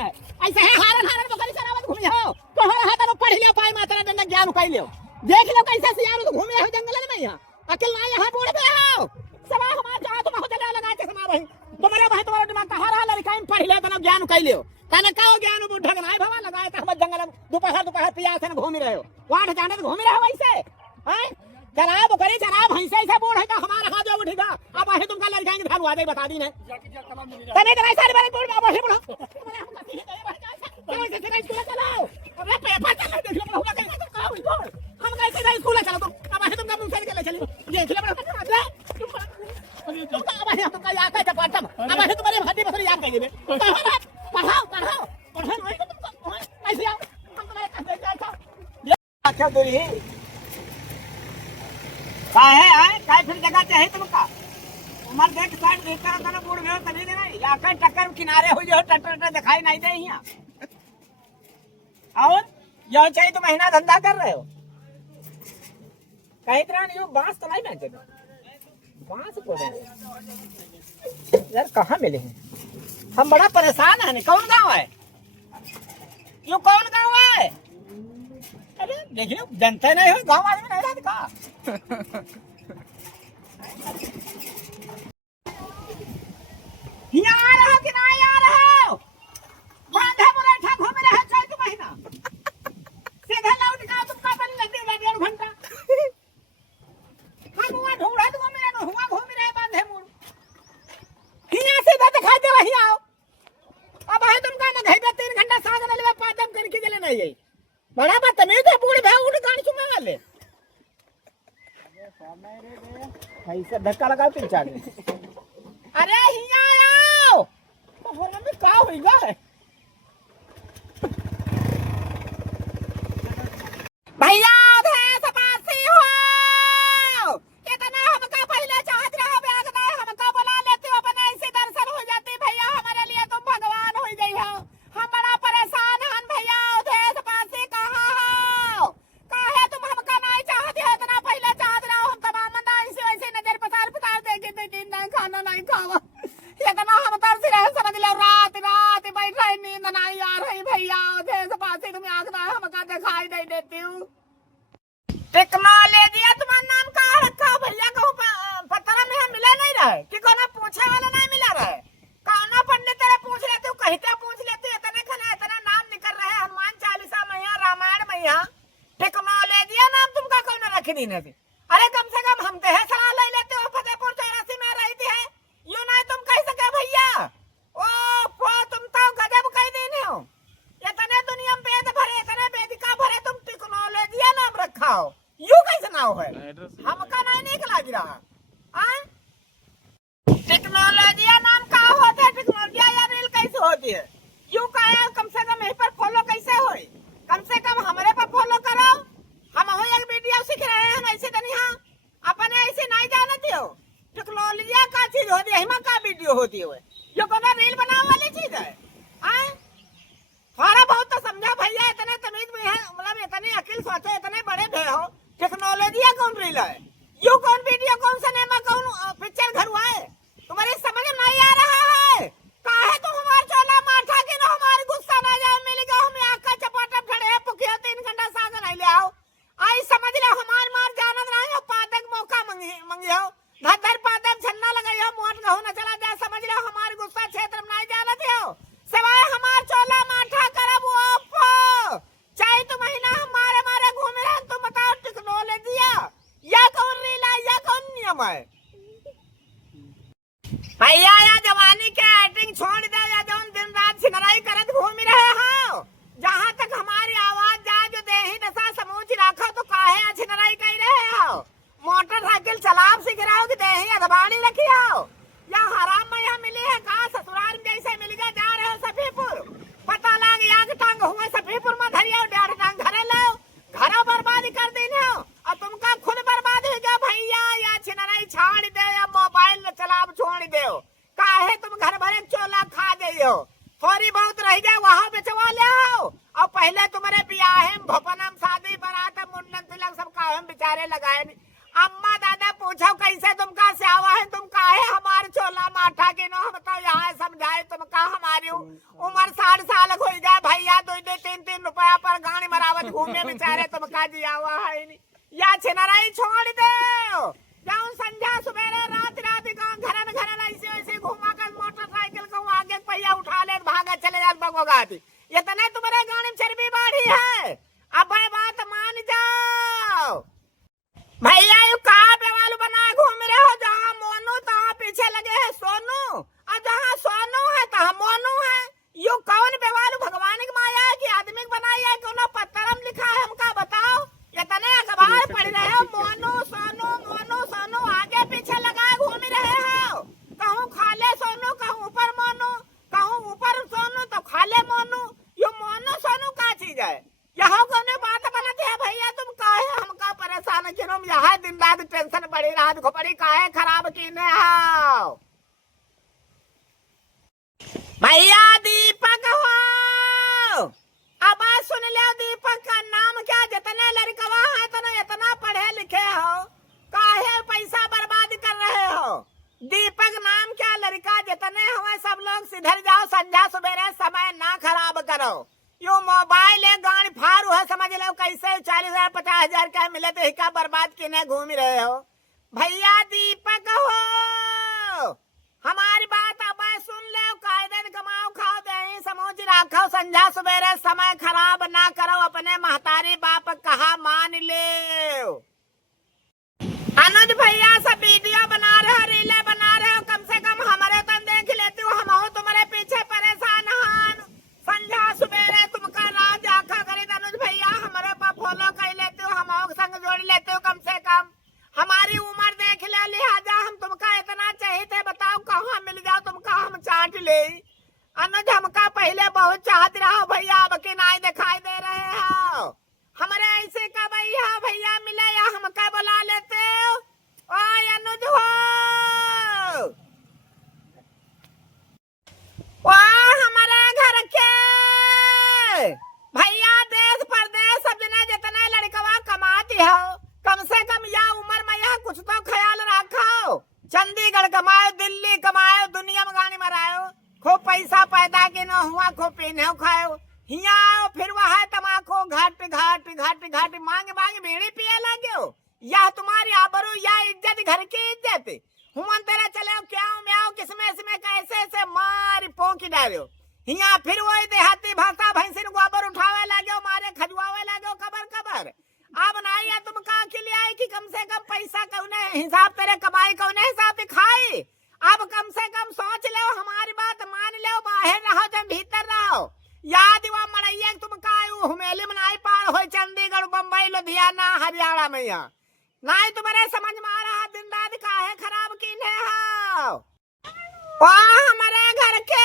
ना ऐसे है हारन हारन बकरी चरावत घूमी हो तो हर हाथ में पढ़ लियो पाए मात्रा दंड ज्ञान उकाई लियो देख लो कैसे सियार तो घूमे हो जंगल में यहां अकेल ना यहां बूढ़ पे हो सवा हमार जहां तुम हो चले लगा के समा भाई तुम्हारा भाई तुम्हारा दिमाग का हर हाल लिखाई पढ़ लियो तना ज्ञान उकाई लियो तने का ज्ञान बुढ़ा के नाई भवा लगाए त हम जंगल में दोपहर पियास से घूमी रहे हो वाट जाने तो घूमी रहे वैसे हैं शराब करी शराब भैंसे ऐसे बूढ़ है का हमारा हाथ जो उठेगा अब है तुमका लड़काएंगे धान वादे बता दी ने तने तो ऐसा बारे बूढ़ अब है बूढ़ा कैसे से स्कूल चलाओ अरे पेपर चला देख लो होगा कैसे तुम कहो बोल हम कैसे से स्कूल चला तुम अब है तुमका मुंह से चले चली देख लो तुम अब है तुमका याद है चपाटम अब है तुम्हारे हड्डी बसरी याद कर देबे पढ़ाओ पढ़ाओ पढ़ाओ नहीं तुम ऐसे आओ हम तुम्हारे कैसे अच्छा दूरी है काय फिर जगह चाहे तुमका उमर देख साइड देख कर तने बूढ़ गयो तभी दे नहीं या कहीं टक्कर किनारे हो जो टट्टर दिखाई नहीं दे यहां और यह चाहिए तो महीना धंधा कर रहे हो कहीं तरह यो बांस तो नहीं बेचते बांस को दे यार कहां मिले हैं हम बड़ा परेशान है कौन गांव है यो कौन गांव है अरे देखिए जनता नहीं हो गांव आदमी नहीं रहता का यहाँ आ रहा हो कि नहीं आ रहा हो बांधा मुरैठा घूम रहे हो तो महीना सीधा लौट जाओ तुमका बन लगती है 1.5 घंटा हम वहां ढूंढ रहे तो मेरा हुआ घूम रहे बांधे मुड़ यहाँ सीधा दिखाई दे रही आओ अब है तुमका ना घर पे 3 घंटा साग न लेवे पादम करके चले नहीं है बड़ा बदतमीज है बूढ़ भै उठ गाड़ी चुमा वाले कैसे धक्का लगाओ 3-4 अरे हिया आओ तो फोन में का होइगा भैया थे सपासी हो इतना हमका पहले चाहत रहो ब्याग ना हमका बुला लेते हो अपने ऐसे दर्शन हो जाते भैया हमारे लिए तुम भगवान हो गई हो हम बड़ा परेशान हन भैया थे सपासी कहां हो काहे तुम हमका नहीं चाहते हो इतना पहले चाहत रहो हम तमाम ना ऐसे नजर पसार दे के 3 दिन खाना नहीं खावा इतना हम तरस रहे समझ लो रात बैठ रहे नींद नहीं आ रही भैया थे सपासी तुम्हें आंखना हमका दिखाई नहीं देती हूँ टेक्नोलॉजी तुम्हारा नाम का रखा भैया को पत्थर में मिला नहीं रहे कि कोना पूछे वाला नहीं मिला रहे कौना पढ़ने तेरे पूछ लेते कहते पूछ लेते इतने खने इतना नाम निकल रहे हनुमान चालीसा मैया रामायण मैया टेक्नोलॉजी नाम तुमका कौन रख दी नहीं अरे कम से कम हम देह सलाह ले लेते हो फतेहपुर 84 में रही थी है यूं नहीं तुम कह सके भैया ओ तुम तो गजब कह देने हो इतने दुनिया में वेद भरे इतने वेदिका भरे तुम टेक्नोलॉजी नाम रखा हो यूं कैसे ना हो है हमका नहीं निकला रहा टेक्नोलॉजी नाम का होता है टेक्नोलॉजी या रील कैसे होती है यूं कहे कम से कम यहीं पर फॉलो कैसे होई कम से कम हमारे पर फॉलो करो हम हो एक वीडियो सीख रहे हैं ऐसे तो नहीं अपने ऐसे नहीं जानते हो टेक्नोलॉजी का चीज होती है हिमा का वीडियो होती है ये कोना रील बनाने वाली चीज है थोड़ा बहुत तो समझा भैया इतने तमीज में है मतलब इतने अकील सोचे इतने बड़े भे हो टेक्नोलॉजी कौन रील है यू कौन वीडियो कौन सिनेमा कौन पिक्चर घर हुआ है तुम्हारे समझ नहीं आ रहा है काहे तुम हमार चोला माठा के ना हमारे गुस्सा ना जाए मिल गया हम आंख का चपाटप खड़े हैं पुखिया 3 घंटा साग नहीं ले आओ आई समझ ले हमार मार जानत नहीं हो पादक मौका मंगी हो धर पादक छन्ना लगाई हो मोट गहू न चला जा समझ ले हमार गुस्सा क्षेत्र में नहीं जानत हो सिवाय हमार चोला माठा करब ओफो चाहे तो महीना हमारे मारे घूम रहे तुम बताओ टेक्नोलॉजी या कौन रील है या कौन नियम है भैया या जवानी के एक्टिंग छोड़ दे या जो दिन रात सिंगराई करत घूम रहे हो जहाँ तक हमारी आवाज जाए जो देही दशा समूच रखो तो काहे छिनराई कर रहे हो मोटरसाइकिल चलाब सीख रहे हो कि देही अधबानी रखी हो या हराम में यहाँ मिली है कहा ससुराल में जैसे मिल गया जा रहे हो सफीपुर पता लग याग टांग हुए सफीपुर में धरियो 1.5 टांग घरे लो घरों बर्बाद कर देने हो और तुमका खुद बर्बाद हो गया भैया या छिनराई छाड़ दे या मोबाइल चलाब छोड़ दे काहे तुम घर भरे चोला खा दे हो थोड़ी बहुत रह गया वहाँ बेचवा ले हो और पहले तुम्हारे ब्याह भपनम शादी बारात मुंडन तिलक सब काहे बेचारे लगाए अम्मा दादा पूछो कैसे तुमका स्यावा है तुम काहे हमारे चोला माठा के नो हम तो यहाँ समझाए तुमका हमारी उम्र 60 साल 3-3 रुपया पर गाड़ी मरावत घूमे बेचारे तुम का जिया हुआ है नहीं या छिनराई छोड़ दे जाऊं संध्या सुबेरे रात रात घर ऐसे ऐसे घुमा कर मोटरसाइकिल को आगे पहिया उठा ले भागा चले जा बगोगाती इतने तुम्हारे गाड़ी में चर्बी बढ़ी है अब बात मान जाओ भैया यू कहा बेवालू बना घूम रहे हो जहाँ मोनू तहाँ पीछे लगे है सोनू और जहाँ सोनू है तहाँ मोनू है यू कौन बेवालू भगवान की माया है कि आदमी की बनाई है कौन पत्थर में लिखा है हमका बताओ इतने अखबार पढ़ रहे हो मोनू सोनू आगे पीछे लगाए घूम रहे हो कहूँ खाले सोनू कहूँ ऊपर मोनू कहूँ ऊपर सोनू तो खाले मोनू यू मोनू सोनू का चीज है यहाँ कोने बात बनाते हैं भैया तुम काहे हमका परेशान किनो यहाँ दिन रात टेंशन पड़ी रात खोपड़ी काहे खराब कीने हो भैया दीपक हो अब सुन ले दीपक का नाम क्या जितने लड़कवा है इतना पढ़े लिखे हो काहे पैसा बर्बाद कर रहे हो दीपक नाम क्या लड़का जितने हुए सब लोग सिधर जाओ संध्या सवेरे समय ना खराब करो यो मोबाइल है गाड़ी फारू है समझ लो कैसे 40,000 50,000 का मिले तो क्या बर्बाद किने घूम रहे हो भैया दीपक हो हमारी बात अब सुन ले कायदे कमाओ खाओ दे समझ रखो संध्या सवेरे समय खराब ना करो अपने महतारी बाप कहा मान ले अनुज भैया सब वीडियो बना रहे हो रीले बना रहे हो कम से कम हमारे तुम देख लेती हो हम हो तुम्हारे पीछे परेशान हान संध्या सवेरे तुमका राज आखा खरीद अनुज भैया हमारे पास फॉलो कर लेते हो हम संग जोड़ लेते हो कम से कम हमारी उम्र देख ले लिहाजा हम तुमका इतना चाहिए थे बताओ कहाँ मिल जाओ तुमका हम चाट ले अनुज हमका पहले बहुत चाहत रहा भैया अब के नाई दिखाई दे रहे हो हमारे ऐसे का भैया मिले या हमका बुला लेते हो ओए अनुज हो हमारे घर के भैया देश परदेश सब जने जितने लड़कवा कमाती हो कम से कम या उम्र में यह कुछ तो ख्याल रखो चंडीगढ़ कमाओ दिल्ली कमाओ दुनिया में गाड़ी मराओ खूब पैसा पैदा के न हुआ खूब पीने खाओ हिया आओ फिर वह तमाको घाट मांग बीड़ी पिए लगे यह तुम्हारी आबरू या इज्जत घर की इज्जत हुआ तेरा चले क्या म्याओ किसमें इसमें कैसे से मार पोंकी डालो हिया फिर वही देहाती भाषा भैंसिन गोबर उठावे लगे मारे खजुआवे लगे कबर अब नहीं है तुम कहा के लिए आई कि कम से कम पैसा कौने हिसाब तेरे कमाई कौने हिसाब दिखाई अब कम से कम सोच लो हमारी बात मान लो बाहर रहो जब भीतर रहो याद हुआ मड़ैया तुम का हुमेली में नहीं पार हो चंडीगढ़ बम्बई लुधियाना हरियाणा में यहाँ नहीं तुम्हारे समझ में आ रहा दिन रात काहे खराब कीने हो हमारे घर के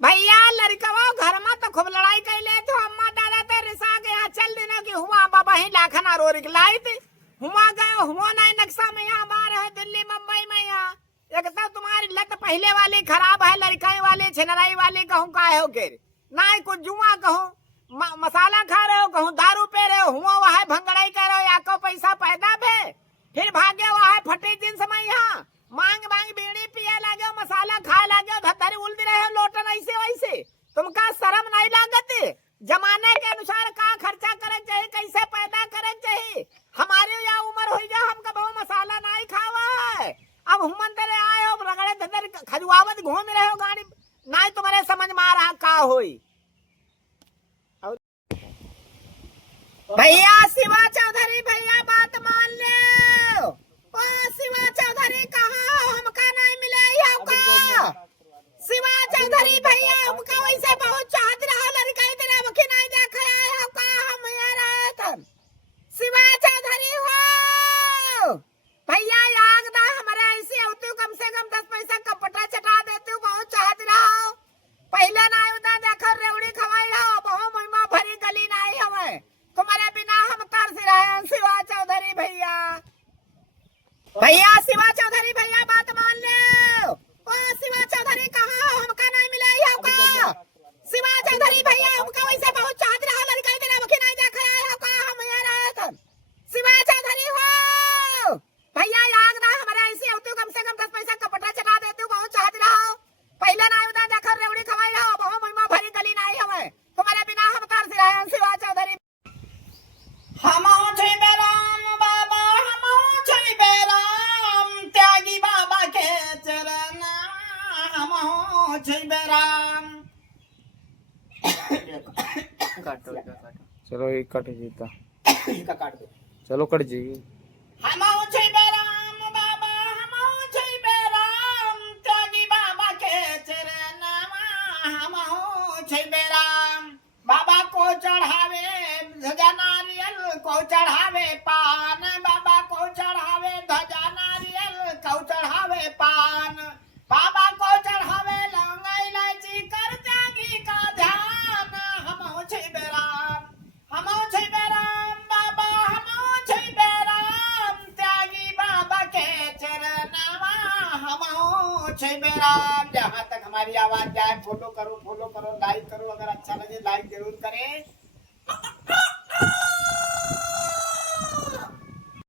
भैया लड़कवा घर में तो खूब लड़ाई कर ले तो अम्मा दादा ते रिसा के यहाँ चल देना कि हुआ बाबा ही लाखना रो लाई थी हुआ गए हुआ नहीं नक्शा में यहाँ बाहर है दिल्ली मुंबई में यहाँ एक तो तुम्हारी लत पहले वाली खराब है लड़काई वाली छिनराई वाली कहूँ का हो के नहीं कुछ जुआ कहूँ मसाला खा रहे हो कहूँ दारू पे रहे हो हुआ वह भंगड़ाई कर रहे हो या को पैसा पैदा भे फिर भागे वह फटे दिन समय यहाँ मांग बीड़ी पिए लगे मसाला खाए लगे धत्तरी उल्टी रहे लोटन ऐसे वैसे तुमका शर्म नहीं लागत जमाने के अनुसार का खर्चा करे चाहिए कैसे पैदा करे चाहिए हमारे या उम्र हो जा हम कबो मसाला नहीं खावा है अब हुमन तेरे आए हो रगड़े धदर खजुआवत घूम रहे हो गाड़ी नहीं तुम्हारे समझ में आ रहा का होई भैया शिवा चौधरी भैया बात मान ले ओ शिवा चौधरी कहाँ हो हमका नहीं मिले का शिवा चौधरी भैया हमका वैसे बहुत चाहत रहा लड़का तेरा मुखी नहीं देखा है का हम यार आए थे शिवा चौधरी हो भैया याद ना हमारे ऐसे होते कम से कम 10 पैसा कपटा चटा देते बहुत चाहत रहा पहले ना उदा देखो रेवड़ी खवाई रहा बहुत महिमा भरी गली नहीं हमें तुम्हारे बिना हम तरस रहे हैं शिवा चौधरी भैया भैया शिवा चौधरी भैया बात मान ले ओ शिवा चौधरी कहाँ हो हमका नहीं मिला है का शिवा चौधरी भैया हमका वैसे बहुत चाहत रहा लड़का तेरा मुखी नहीं देखा है का हम यार आए थे शिवा चौधरी हो भैया याद ना हमारा ऐसे होते कम से कम 10 पैसा कपटा चटा देते बहुत चाहत रहा पहले ना उदा देखो रेवड़ी खवाई रहा बहुत महिमा भरी गली नहीं हमें तुम्हारे बिना काटो इसका काटो। चलो एक कट जीता, इसका काट दो। चलो कट जी। हमो छै बेराम बाबा, हमो छै बेराम, त्यागी बाबा के चरणवा। हमो छै बेराम, बाबा को चढ़ावे ध्वजा नारियल, को चढ़ावे पान, बाबा को चढ़ावे ध्वजा नारियल, को चढ़ावे पान, बाबा को चढ़ावे लौंग इलायची, कर त्यागी का ध्यान। हमो छै बेराम, हमो छै बेराम बाबा, हमो छै बेराम, त्यागी बाबा के चरणवा। हमो छै बेराम। जहाँ तक हमारी आवाज जाए फॉलो करो, लाइक करो, अगर अच्छा लगे लाइक जरूर करें।